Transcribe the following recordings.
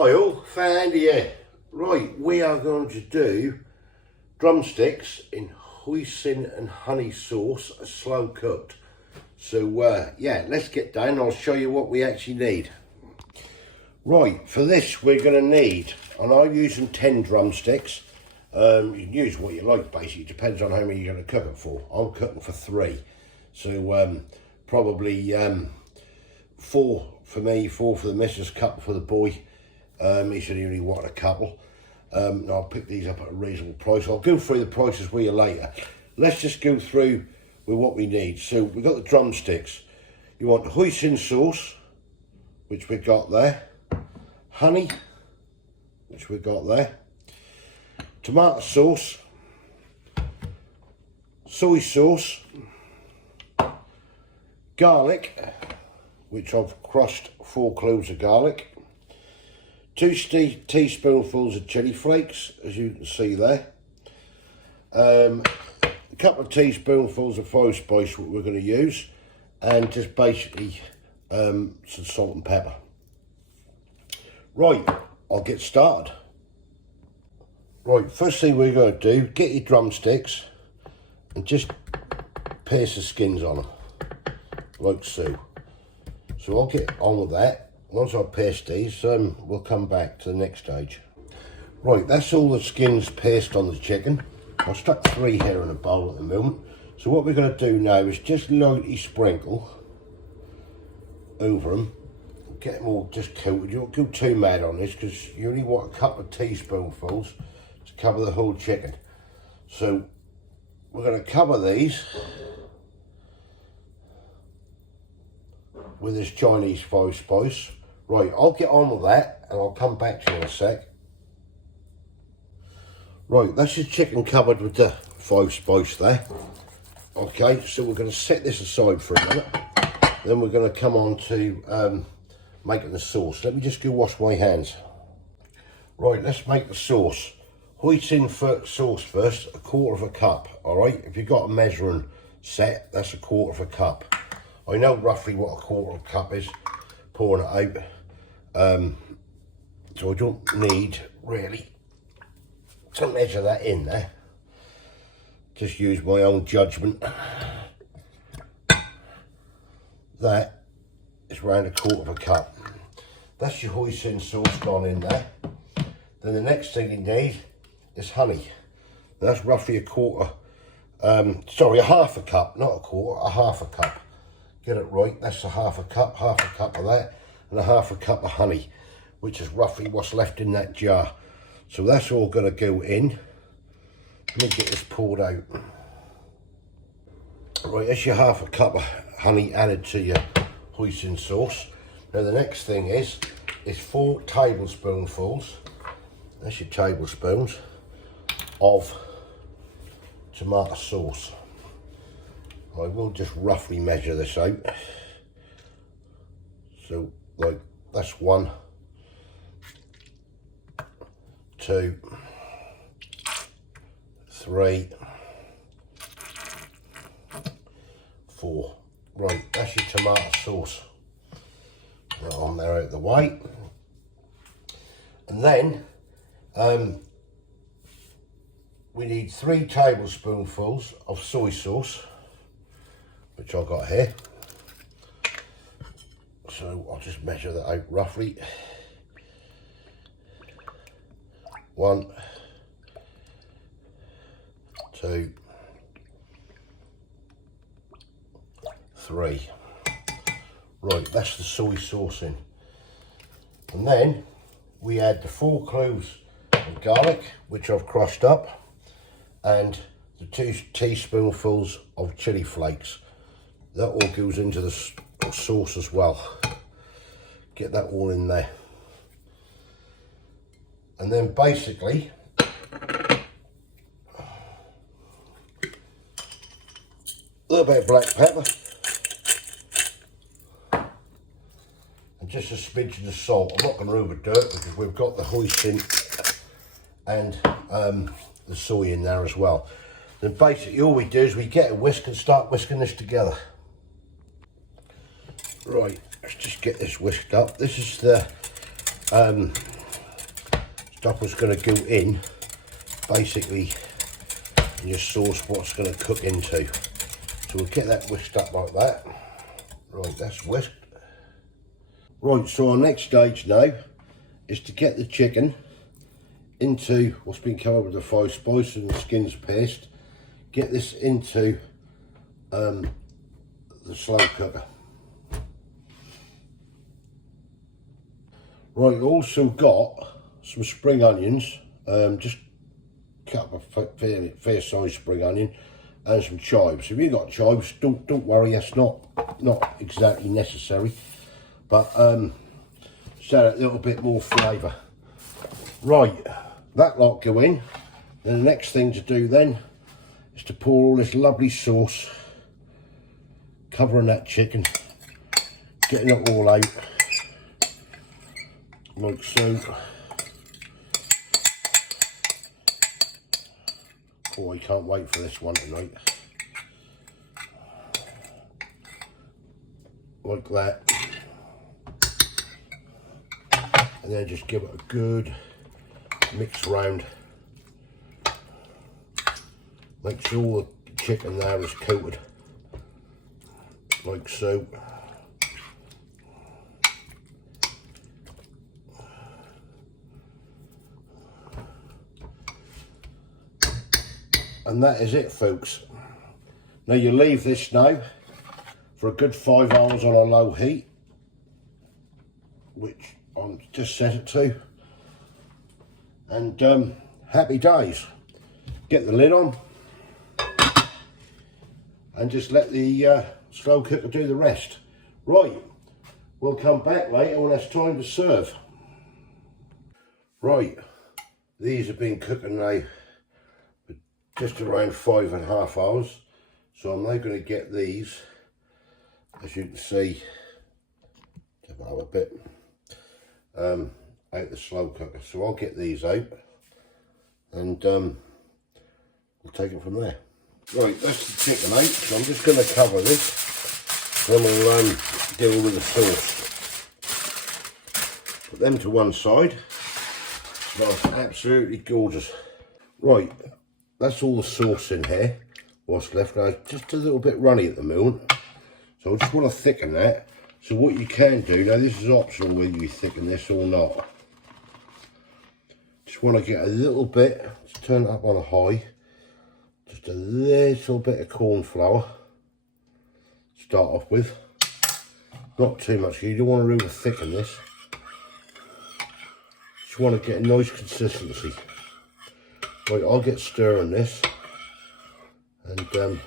Hi all, Andy here. Right, we are going to do drumsticks in hoisin and honey sauce, slow cooked. So yeah, let's get down. I'll show you what we actually need. Right, for this we're going to need, and I'm using 10 drumsticks. You can use what you like basically, it depends on how many you're going to cook it for. I'm cooking for 3. So probably 4 for me, 4 for the missus, couple for the boy. He said he only wanted a couple. I'll pick these up at a reasonable price. I'll go through the prices with you later. Let's just go through with what we need. So we've got the drumsticks. You want the hoisin sauce, which we've got there. Honey, which we've got there. Tomato sauce. Soy sauce. Garlic, which I've crushed 4 cloves of garlic. 2 teaspoonfuls of chili flakes, as you can see there. A couple of teaspoonfuls of fire spice, what we're going to use, and just basically some salt and pepper. Right, I'll get started. Right, first thing we're going to do, get your drumsticks and just pierce the skins on them, like so. So I'll get on with that. Once I've pierced these, we'll come back to the next stage. Right, that's all the skins pierced on the chicken. I've stuck 3 here in a bowl at the moment. So what we're going to do now is just lightly sprinkle over them. Get them all just coated. You don't go too mad on this because you only want a couple of teaspoonfuls to cover the whole chicken. So we're going to cover these with this Chinese fire spice. Right, I'll get on with that and I'll come back to you in a sec. Right, that's your chicken covered with the fire spice there. Okay, so we're going to set this aside for a minute. Then we're going to come on to making the sauce. Let me just go wash my hands. Right, let's make the sauce. Hoisin sauce first, 1/4 cup, alright? If you've got a measuring set, that's 1/4 cup. I know roughly what 1/4 cup is, pouring it out. So I don't need really to measure that in there. Just use my own judgment. That is around 1/4 cup. That's your hoisin sauce gone in there. Then the next thing you need is honey. That's roughly 1/4, sorry, 1/2 cup, not 1/4, 1/2 cup. Get it right, that's 1/2 cup of that, and 1/2 cup of honey, which is roughly what's left in that jar. So that's all going to go in. Let me get this poured out. Right, that's your 1/2 cup of honey added to your hoisin sauce. Now the next thing is 4 tablespoonfuls, that's your tablespoons, of tomato sauce. I will just roughly measure this out. So like that's 1, 2, 3, 4. Right, that's your tomato sauce. Put that on there out of the way. And then we need 3 tablespoonfuls of soy sauce, which I've got here. So I'll just measure that out roughly. 1, 2, 3. Right, that's the soy sauce in. And then we add the 4 cloves of garlic, which I've crushed up, and the 2 teaspoonfuls of chili flakes. That all goes into the sauce as well. Get that all in there. And then basically a little bit of black pepper and just a smidgen of salt. I'm not going to overdo it because we've got the hoisin and the soy in there as well. Then basically all we do is we get a whisk and start whisking this together. Right, let's just get this whisked up. This is the stopper's going to go in, basically, in your sauce, what it's going to cook into. So we'll get that whisked up like that. Right, that's whisked. Right, so our next stage now is to get the chicken into what's been covered with the 5 spices and the skins paste. Get this into the slow cooker. Right, also got some spring onions, just cut up a fair size spring onion, and some chives. If you've got chives, don't worry, that's not exactly necessary, but just add a little bit more flavour. Right, that lot go in. Then the next thing to do then is to pour all this lovely sauce, covering that chicken, getting it all out, like so. Oh, I can't wait for this one tonight. Like that. And then just give it a good mix round. Make sure the chicken there is coated, like so. And that is it, folks. Now you leave this now for a good 5 hours on a low heat, which I'm just set it to. And happy days. Get the lid on and just let the slow cooker do the rest. Right, we'll come back later when it's time to serve. Right, these have been cooking now for just around 5.5 hours. So I'm now going to get these, as you can see, a bit out the slow cooker. So I'll get these out and we'll take it from there. Right, that's the chicken out. So I'm just going to cover this. Then we'll deal with the sauce. Put them to one side. Smells absolutely gorgeous. Right, that's all the sauce in here. What's left now, just a little bit runny at the moment. So I just want to thicken that. So what you can do, now this is optional whether you thicken this or not. Just want to get a little bit, just turn it up on a high. Just a little bit of corn flour. Start off with. Not too much, you don't want to really thicken this. Just want to get a nice consistency. Right, I'll get stirring this. And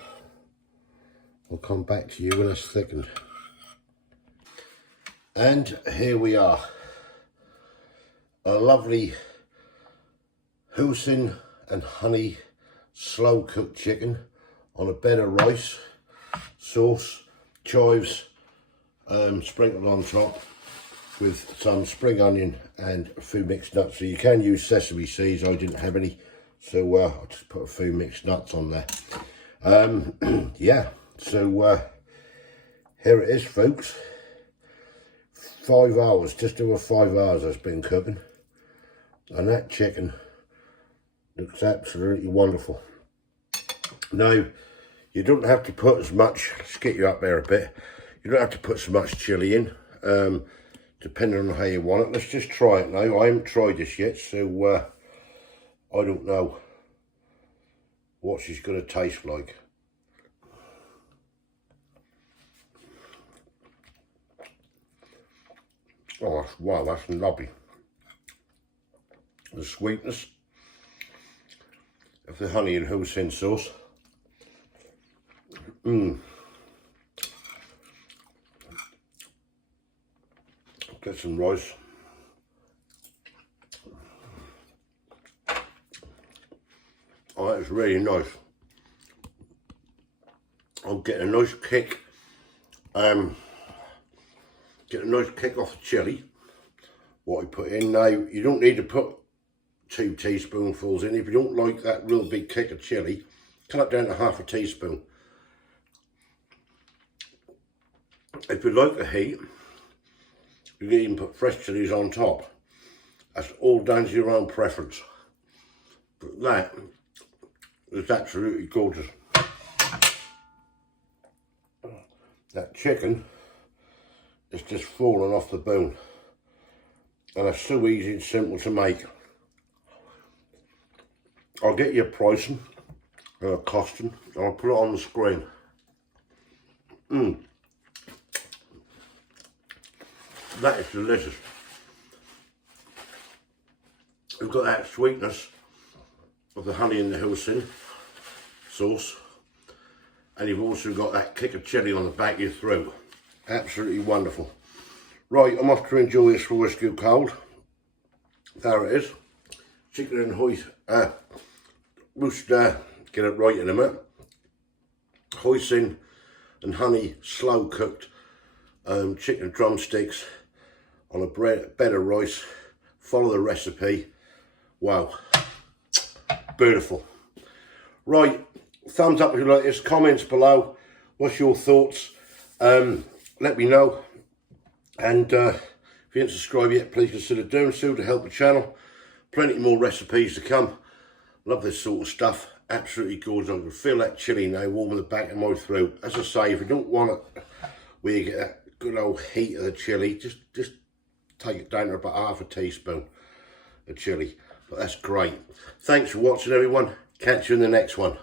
I'll come back to you when it's thickened. And here we are. A lovely hoisin and honey slow cooked chicken on a bed of rice, sauce, chives sprinkled on top with some spring onion and a few mixed nuts. So you can use sesame seeds, I didn't have any, so I just put a few mixed nuts on there. Yeah, so here it is, folks. 5 hours, just over 5 hours it's been cooking, and that chicken looks absolutely wonderful. Now, you don't have to put as much, let's get you up there a bit, you don't have to put so much chilli in, depending on how you want it. Let's just try it now. I haven't tried this yet, so I don't know what she's going to taste like. Oh, wow, that's lovely. The sweetness of the honey and hoisin sauce. Get some rice. Oh, that is really nice. I'm getting a nice kick. Get a nice kick off the chilli. What I put in now, you don't need to put 2 teaspoonfuls in. If you don't like that real big kick of chilli, cut it down to half a teaspoon. If you like the heat, you can even put fresh chilies on top. That's all down to your own preference. But that is absolutely gorgeous. That chicken is just falling off the bone. And it's so easy and simple to make. I'll get you a pricing, costing, and I'll put it on the screen. That is delicious. We've got that sweetness of the honey and the hoisin sauce, and you've also got that kick of chilli on the back of your throat. Absolutely wonderful. Right, I'm off to enjoy this for whiskey cold. There it is. Chicken and roast, get it right in a minute. Hoisin and honey, slow cooked chicken drumsticks on a bed of rice. Follow the recipe. Wow, beautiful. Right, thumbs up if you like this, comments below. What's your thoughts? Let me know. And if you haven't subscribed yet, please consider doing so to help the channel. Plenty more recipes to come. Love this sort of stuff. Absolutely gorgeous. I can feel that chilli now warming the back of my throat. As I say, if you don't want it where you get that good old heat of the chilli, just take it down to about half a teaspoon of chilli. But that's great. Thanks for watching, everyone. Catch you in the next one.